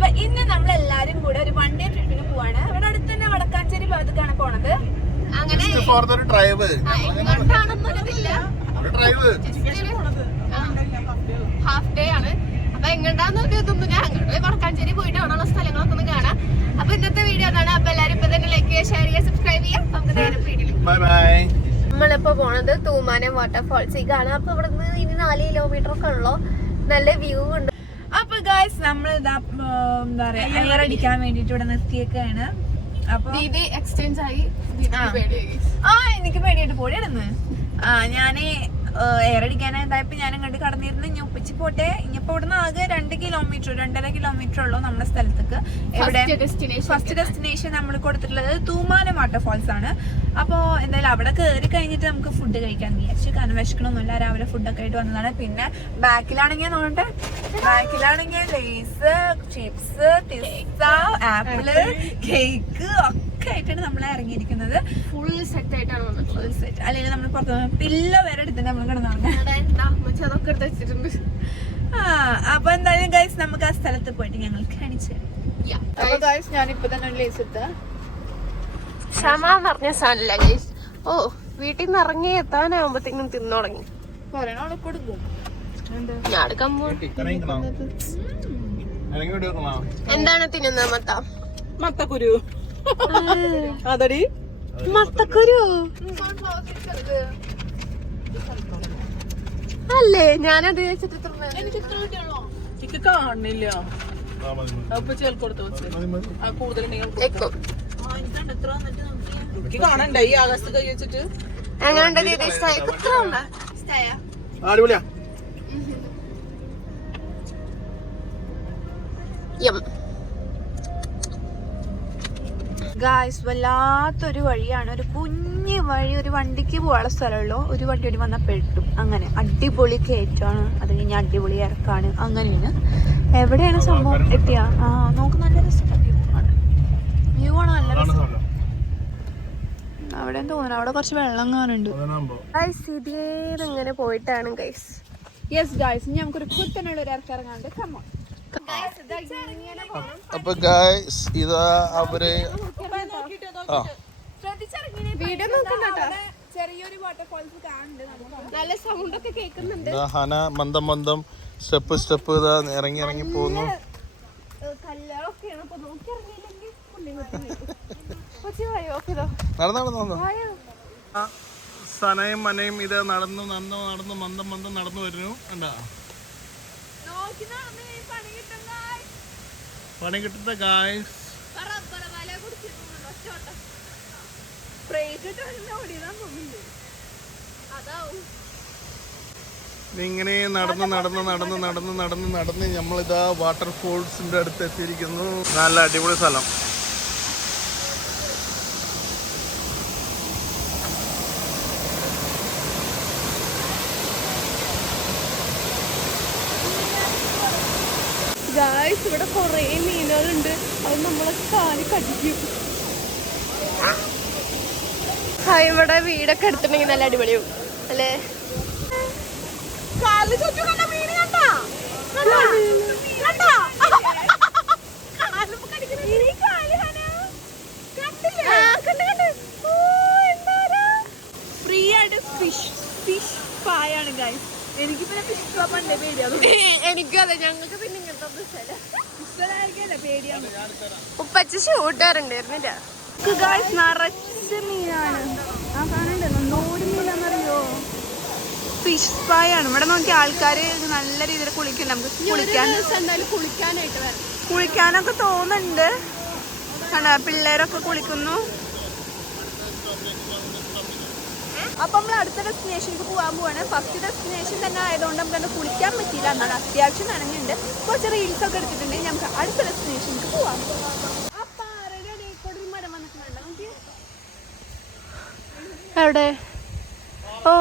അപ്പൊ ഇന്ന് നമ്മളെല്ലാരും കൂടെ ഒരു വൺ ഡേ ട്രിപ്പിന് പോവാണ്. ഇവിടെ അടുത്ത് തന്നെ വടക്കാഞ്ചേരി ഭാഗത്തേക്കാണ് പോണത്. അങ്ങനെ ഹാഫ് ഡേ ആണ്. അപ്പൊ എങ്ങോട്ടാന്ന് ഇതൊന്നും ഞാൻ അങ്ങോട്ട് വടക്കാഞ്ചേരി പോയിട്ട് അവിടെയുള്ള സ്ഥലങ്ങളൊക്കെ ഒന്ന് കാണാം. അപ്പൊ ഇന്നത്തെ വീഡിയോ അതാണ്. അപ്പൊ എല്ലാരും ഇപ്പൊ തന്നെ ലൈക്ക് ചെയ്യുക, ഷെയർ ചെയ്യുക, സബ്സ്ക്രൈബ് ചെയ്യാം. നമുക്ക് നേരെ വീഡിയോയിൽ നമ്മളിപ്പോ പോണത് തൂമാനം വാട്ടർഫാൾസിലേക്കാണ്. അപ്പൊ ഇവിടെ നിന്ന് ഇനി 4 കിലോമീറ്റർ ഒക്കെ ഉള്ളു. നല്ല വ്യൂ ഉണ്ട്. അപ്പൊ ഗായ്സ് നമ്മൾ എന്താ പറയാ എയർ അടിക്കാൻ വേണ്ടിട്ട് ഇവിടെ നിർത്തിയേക്കാണ്. അപ്പൊ എക്സ്ചേഞ്ച് ആയി. എനിക്ക് പേടിയായിട്ട് പോടിയാണെന്ന്. ഞാന് എയർ അടിക്കാനായപ്പോ ഞാൻ ഇങ്ങോട്ട് കടന്നിരുന്നു. ഇനി ഒപ്പിച്ച് പോട്ടെ. ഇനിയിപ്പോ ഇവിടുന്ന് ആകെ 2 കിലോമീറ്റർ 2.5 കിലോമീറ്റർ ഉള്ളൂ നമ്മുടെ സ്ഥലത്തേക്ക്. എവിടെ ഫസ്റ്റ് ഡെസ്റ്റിനേഷൻ നമ്മൾ കൊടുത്തിട്ടുള്ളത് തൂമാനം വാട്ടർഫാൾസ് ആണ്. അപ്പോ എന്തായാലും അവിടെ കയറി കഴിഞ്ഞിട്ട് നമുക്ക് ഫുഡ് കഴിക്കാൻ വിചാരിച്ചു. കാരണം വിശക്കണമൊന്നുമില്ല. രാവിലെ ഫുഡൊക്കെ ആയിട്ട് വന്നതാണ്. പിന്നെ ബാക്കിലാണെങ്കിൽ നോക്കട്ടെ, ബാക്കിലാണെങ്കിൽ Lay's, chips, pizza, apple, cake ഒക്കെ ആയിട്ടാണ് നമ്മളെ ഇറങ്ങിയിരിക്കുന്നത്. ഫുൾ സെറ്റ് ആയിട്ടാണ് വന്നത്. ഫുൾ സെറ്റ് അല്ലെങ്കിൽ നമ്മൾ പുറത്ത് പില്ല വരെ എടുത്തിട്ട് നമ്മൾ കിടന്നതൊക്കെ എടുത്ത് വെച്ചിട്ടുണ്ട്. അപ്പൊ എന്തായാലും ഗൈസ് നമുക്ക് ആ സ്ഥലത്ത് പോയിട്ട് ഞങ്ങൾ കാണിച്ചു തരാം. അപ്പൊ ഗൈസ് ഞാനിപ്പോ തന്നെ ഒരു ലേസ് എടുത്ത ക്ഷമ പറഞ്ഞ സാധനല്ല ഗൈസ്. ഓ വീട്ടിൽ നിന്ന് ഇറങ്ങി എത്താനാവുമ്പത്തേക്കും തിന്നു തുടങ്ങി. പറയണ കൊടുക്കും. എന്താണ് തിന്നുന്നത്? മത്തക്കുരു. അതടി മത്തക്കുരു അല്ലേ? ഞാനത് എനിക്ക് കാണില്ല. കാണണ്ട ഈ ആകാശത്ത് കൈ വെച്ചിട്ട് എങ്ങനെ ഗായ്സ് വല്ലാത്തൊരു വഴിയാണ്. ഒരു കുഞ്ഞു വഴി, ഒരു വണ്ടിക്ക് പോകാനുള്ള സ്ഥലമുള്ളൂ. ഒരു വണ്ടി ഓടി വന്നാൽ പെട്ടും. അങ്ങനെ അടിപൊളി കയറ്റമാണ്. അത് കഴിഞ്ഞ് അടിപൊളി ഇറക്കാണ്. അങ്ങനെയാണ്. എവിടെയാണ് സംഭവം എത്തിയ നോക്ക്. നല്ല രസമാണ്. വ്യൂ ആണ് നല്ല രസം. അവിടെ തോന്നുന്നു അവിടെ കുറച്ച് വെള്ളം കാണുന്നുണ്ട്. ഗൈസ് ഇതേങ്ങനെ പോയിട്ടാണ് ഗൈസ്. യെസ് ഗൈസ് ഇനി നമുക്കൊരു കുത്തനുള്ള ഒരു ഇറക്കാറുണ്ട്. കമ്മോൺ. അപ്പൊ ഗൈസ് ഇതാ അവര് വീഡിയോ നോക്കണ്ട. ചെറിയൊരു വാട്ടർഫാൾസ് കാണുന്നുണ്ട്. നല്ല സൗണ്ട് ഒക്കെ കേൾക്കുന്നുണ്ട്. ഹന മന്ദം മന്ദം സ്റ്റെപ്പ് സ്റ്റെപ്പ് ഇതാ ഇറങ്ങി ഇറങ്ങി പോകുന്നു. നടന്നു സനയും മനയും ഇത് നടന്നു നടന്നു മന്ദം മന്ദം നടന്നു വരുന്നു. എന്താ പണി കിട്ടുന്ന ഗായ്സ്. ഇങ്ങനെ നടന്ന് നടന്ന് നടന്ന് നടന്ന് നടന്ന് നടന്ന് നമ്മളിതാ വാട്ടർഫോൾസിന്റെ അടുത്ത് എത്തിയിരിക്കുന്നു. നല്ല അടിപൊളി സ്ഥലം. ഗായ്സ് ഇവിടെ കൊറേ മീനുകളുണ്ട്. അത് നമ്മളെ കാല് കടിക്കും. ഇവിടെ വീടൊക്കെ എടുത്തിട്ടുണ്ടെങ്കിൽ നല്ല അടിപൊളിയാവും അല്ലേ? ഫ്രീ ആയിട്ട് ഫിഷ് ഫ്രൈ ആണ് ഗായ്സ്. എനിക്ക് പിന്നെ ഫിഷ് പണ്ടേ പേടിയാണ്. എനിക്കതെ. ഞങ്ങൾക്ക് പിന്നെ ഇങ്ങനത്തെ പേടിയാണ്. ഉപ്പച്ച ഷൂട്ടാറുണ്ടായിരുന്നില്ല. നിറച്ച് മീനാണ്. ആ കാണണ്ടോ നൂറ് മീനാന്നറിയോ? ഫിഷ് ഫ്രൈ ആണ്. ഇവിടെ നോക്കിയ ആൾക്കാര് നല്ല രീതിയിൽ കുളിക്കും. നമുക്ക് കുളിക്കാനൊക്കെ തോന്നുന്നുണ്ട്. കണ്ടോ പിള്ളേരൊക്കെ കുളിക്കുന്നു. അപ്പൊ നമ്മൾ അടുത്ത ഡെസ്റ്റിനേഷനിലേക്ക് പോകാൻ പോവാണ്. ഫസ്റ്റ് ഡെസ്റ്റിനേഷൻ തന്നെ ആയതുകൊണ്ട് നമുക്ക് അത് കുളിക്കാൻ പറ്റിയില്ല. എന്നാണ് അത്യാവശ്യം നനഞ്ഞുണ്ട്. കുറച്ച് റീൽസ് ഒക്കെ എടുത്തിട്ടുണ്ടെങ്കിൽ നമുക്ക് അടുത്ത ഡെസ്റ്റിനേഷനിലേക്ക് പോവാം. എവിടെ? ഓ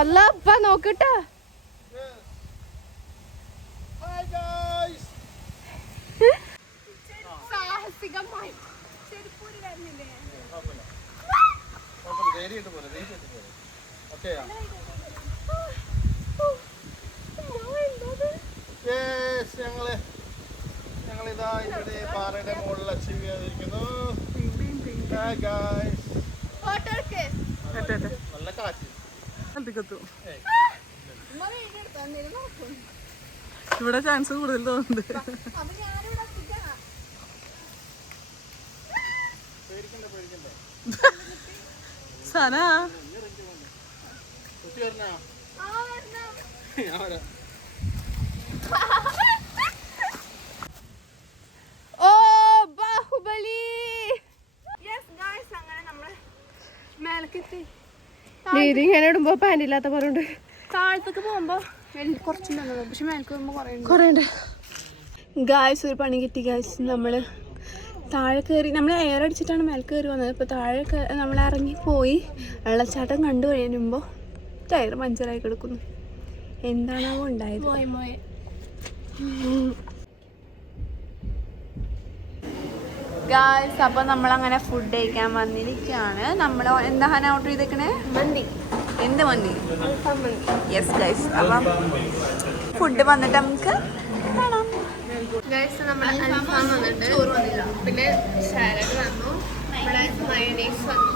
അല്ല അപ്പ നോക്കട്ടെ. സാഹസികമായി ഞങ്ങളിതാ ഇവിടെ പാറയുടെ മുകളിൽ അച്ചീവ് ചെയ്തിരിക്കുന്നു. നല്ല കാറ്റ്. ഇവിടെ ചാൻസ് കൂടുതൽ തോന്നുന്നുണ്ട്. സന ഓ ബാഹുബലി. ദീദി ഇങ്ങനെ ഇടുമ്പോ പാന്റ് ഇല്ലാത്ത പോലുണ്ട്. താഴത്തേക്ക് പോകുമ്പോ കുറച്ചുണ്ടാകും, പക്ഷെ മേലേക്ക് പോകുമ്പോ കൊറേ ഉണ്ട്. ഗായ്സ് ഒരു പണി കിട്ടി ഗായ്സ്. നമ്മള് താഴെ കയറി, നമ്മൾ എയർ അടിച്ചിട്ടാണ് മേലെ കയറി വന്നത്. ഇപ്പോൾ താഴെ നമ്മൾ ഇറങ്ങി പോയി വെള്ളച്ചാട്ടം കണ്ടു കഴിയുമ്പോൾ ടയർ പഞ്ചറായി കിടക്കുന്നു. എന്താണാവോ ഉണ്ടായത്. ഗായ്സ് അപ്പോൾ നമ്മളങ്ങനെ ഫുഡ് കഴിക്കാൻ വന്നിരിക്കുകയാണ്. നമ്മൾ എന്താണ് ഓർഡർ ചെയ്തേക്കണേ? മന്തി. എന്ത് മന്തി? Yes guys. അപ്പം ഫുഡ് വന്നിട്ട് നമുക്ക് കാണാം. ഗൈസ് നമ്മൾ അൽഫാം വന്നിട്ട് പിന്നെ സാലഡ് വന്നു, നമ്മുടെ മയോണൈസ് വന്നു,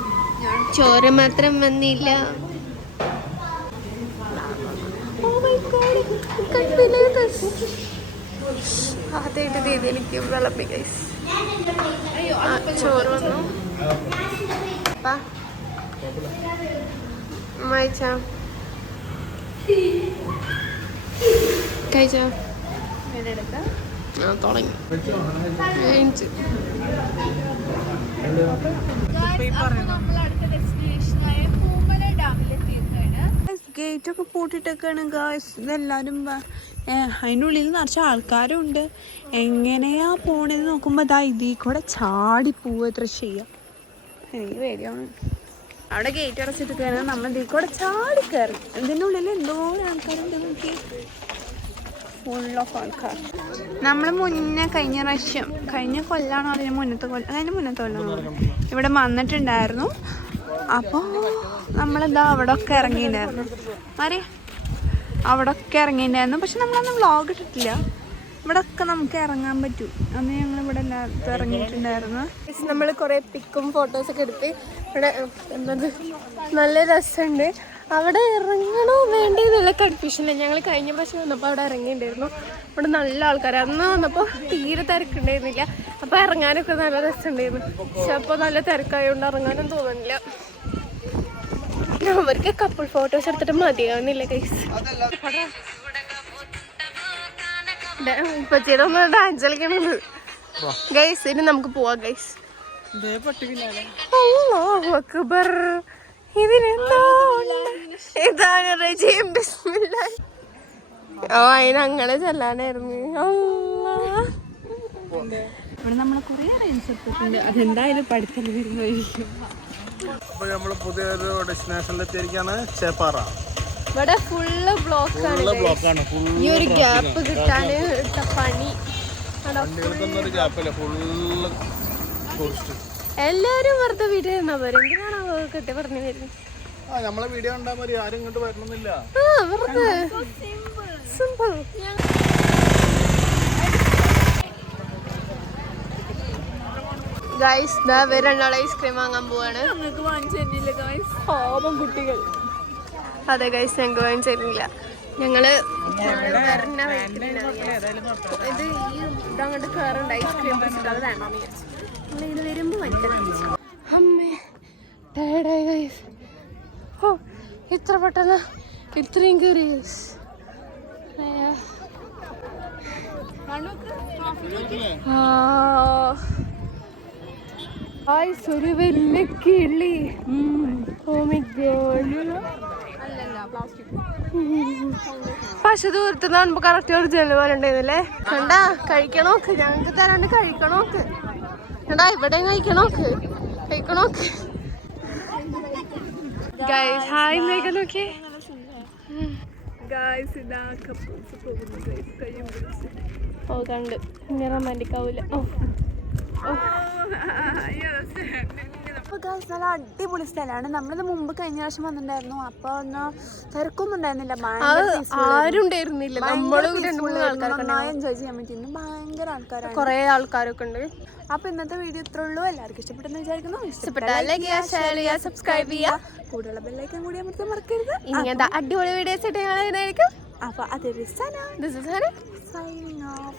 ചോറ് മാത്രം വന്നില്ല. ആദ്യമായിട്ട് ചെയ്ത് എനിക്ക് വിളമ്പി ഗൈസ്. ചോറ് വന്നു. കഴിച്ചോ? കഴിച്ചോ? തുടങ്ങി. ഗേറ്റ് ഒക്കെ പൂട്ടിട്ടൊക്കെയാണ് ഗായ്സ്. ഇതെല്ലാരും അതിനുള്ളിൽ നിറച്ച ആൾക്കാരും ഉണ്ട്. എങ്ങനെയാ പോണേന്ന് നോക്കുമ്പോ ഇതാ ഇതിൽ കൂടെ ചാടി പോവുക. എത്ര ചെയ്യാം, എനിക്ക് പേടിയാണ്. അവിടെ ഗേറ്റ് അടച്ചിട്ട് കയറാൻ നമ്മൾ ഇതിൽ കൂടെ ചാടി കയറി. ഇതിൻ്റെ ഉള്ളിൽ എന്തോരം ആൾക്കാരുണ്ട് നോക്കി, ഫുൾ ഓഫ് ആൾക്കാർ. നമ്മൾ മുന്നേ കഴിഞ്ഞ കൊല്ലാണോ അതിന് മുന്നത്തെ കൊല്ലം ഇവിടെ വന്നിട്ടുണ്ടായിരുന്നു. അപ്പോൾ നമ്മളെന്താ അവിടെ ഒക്കെ ഇറങ്ങിയിട്ടുണ്ടായിരുന്നു. അവിടെ ഒക്കെ ഇറങ്ങിയിട്ടുണ്ടായിരുന്നു. പക്ഷെ നമ്മളന്ന് വ്ളോഗ് ഇട്ടിട്ടില്ല. ഇവിടെ ഒക്കെ നമുക്ക് ഇറങ്ങാൻ പറ്റും. അന്ന് ഞങ്ങൾ ഇവിടെ എല്ലായിടത്തും ഇറങ്ങിയിട്ടുണ്ടായിരുന്നു. നമ്മൾ കുറേ പിക്കും ഫോട്ടോസൊക്കെ എടുത്ത് ഇവിടെ എന്നത് നല്ല രസമുണ്ട്. അവിടെ ഇറങ്ങണോ വേണ്ടേ എന്നുള്ള കൺഫ്യൂഷനില്ല. ഞങ്ങൾ കഴിഞ്ഞ പ്രാവശ്യം വന്നപ്പോൾ അവിടെ ഇറങ്ങിയിട്ടുണ്ടായിരുന്നു. അവിടെ നല്ല ആൾക്കാർ. അന്ന് വന്നപ്പോൾ തീരെ തിരക്കുണ്ടായിരുന്നില്ല. അപ്പോൾ ഇറങ്ങാനൊക്കെ നല്ല രസമുണ്ടായിരുന്നു. പക്ഷെ അപ്പോൾ നല്ല തിരക്കായതുകൊണ്ട് ഇറങ്ങാനും തോന്നുന്നില്ല. അവർക്ക് കപ്പിൾ ഫോട്ടോസ് എടുത്തിട്ട് മതിയാവുന്നില്ല ഗൈസ്. ഇപ്പച്ചേരൊന്ന് ഡാൻസ് കളിക്കണത് ഗൈസ്. ഇനി നമുക്ക് പോവാം ഗൈസ്. അല്ലാഹു അക്ബർ. ഇതാണ് റജീം ബിസ്മില്ലാഹ്. ഓ അതിനങ്ങനെ ചെല്ലാനായിരുന്നു. ഇവിടെ നമ്മളെ കുറേ റൈൻസ് എടുത്തിട്ടുണ്ട്. അതെന്തായാലും പഠിത്തം വരുന്നതായിരിക്കും. അപ്പോൾ നമ്മൾ പുതിയൊരു ഡെസ്റ്റിനേഷനിലെത്തിയിരിക്കുകയാണ്, ചേപ്പാറ. ഇവിടെ ഫുള്ള് ബ്ലോക്കാണ്. ഈ ഒരു ഗ്യാപ്പ് കിട്ടാൻ ഇട്ട പണി. വണ്ടികൾക്കൊന്നും ഗ്യാപ്പില്ല, ഫുള്ള് ടൂറിസ്റ്റ്. എല്ലാരും വെറുതെ വീഡിയോ ചെയ്യുന്ന പോലെ എന്തിനാണോ കിട്ടി പറഞ്ഞു വരുന്നത്. നമ്മളെ വീഡിയോ കണ്ടാൽ മതി, ആരും ഇങ്ങോട്ട് വരണമെന്നില്ല. വെറുതെ സിമ്പിൾ. ഗൈസ് രണ്ടാളെ ഐസ്ക്രീം വാങ്ങാൻ പോവാണ്. ഞങ്ങൾക്ക് വാങ്ങിച്ചു തരുന്നില്ല ഗൈസ്, പാവം കുട്ടികൾ. അതെ ഗൈസ്, ഞങ്ങൾക്ക് വാങ്ങിച്ചു തരുന്നില്ല. ഞങ്ങള് ഇത് ഇതങ്ങോട്ട് കയറണ്ട ഐസ്ക്രീം പിടിച്ചിട്ട് അത് വേണമെന്ന് വിചാരിച്ചു. ഇത് വരുമ്പോ വന്നിട്ട് അമ്മേ ടയർഡായി ഗൈസ്. ഓ ഇത്ര പെട്ടെന്ന് ഇത്രയും കയറി ഗൈസ്. ഒരു വലിയ കിളി. പക്ഷെ ദൂരത്ത് കാണുമ്പോ കറക്റ്റ് ഒരു ജനൽ പോലെ ഉണ്ടായിരുന്നല്ലേ. കണ്ടാ കഴിക്കണോക്ക്, ഞങ്ങക്ക് തരാണ്ട് കഴിക്കണോക്ക്. കണ്ടാ ഇവിടെ കഴിക്കണോക്ക്. ഗൈസ് ഹായ് എന്നൊക്കെ നോക്കിയേ. ഓ കണ്ട് ഇനി റൊമാൻറ്റിക് ആവൂല. ഓ അപ്പോൾ ഗൈസ് നല്ല അടിപൊളി സ്ഥലമാണ്. നമ്മളിത് മുമ്പ് കഴിഞ്ഞ പ്രാവശ്യം വന്നിട്ടുണ്ടായിരുന്നു. അപ്പോൾ ഒന്ന് തിരക്കൊന്നും ഉണ്ടായിരുന്നില്ല, ആരും ഉണ്ടായിരുന്നില്ല. നന്നായി എൻജോയ് ചെയ്യാൻ പറ്റിയിരുന്നു. ഭയങ്കര ആൾക്കാരാണ്, കുറെ ആൾക്കാരൊക്കെ ഉണ്ട്. അപ്പോൾ ഇന്നത്തെ വീഡിയോ ഇത്രേ ഉള്ളൂ. എല്ലാവർക്കും ഇഷ്ടപ്പെട്ടെന്ന് വിചാരിക്കുന്നു. ഇഷ്ടപ്പെട്ടാൽ ലൈക്ക് ചെയ്യുക, ഷെയർ ചെയ്യുക, സബ്സ്ക്രൈബ് ചെയ്യുക. കൂടുതലുള്ള ബെല്ലൈക്കൻ കൂടി അമർത്താൻ മറക്കരുത്. ഇങ്ങനത്തെ അടിപൊളി വീഡിയോസ് ഇട്ട് ഞങ്ങൾ അപ്പോൾ അതൊരു സൈനിങ് ഓഫ്.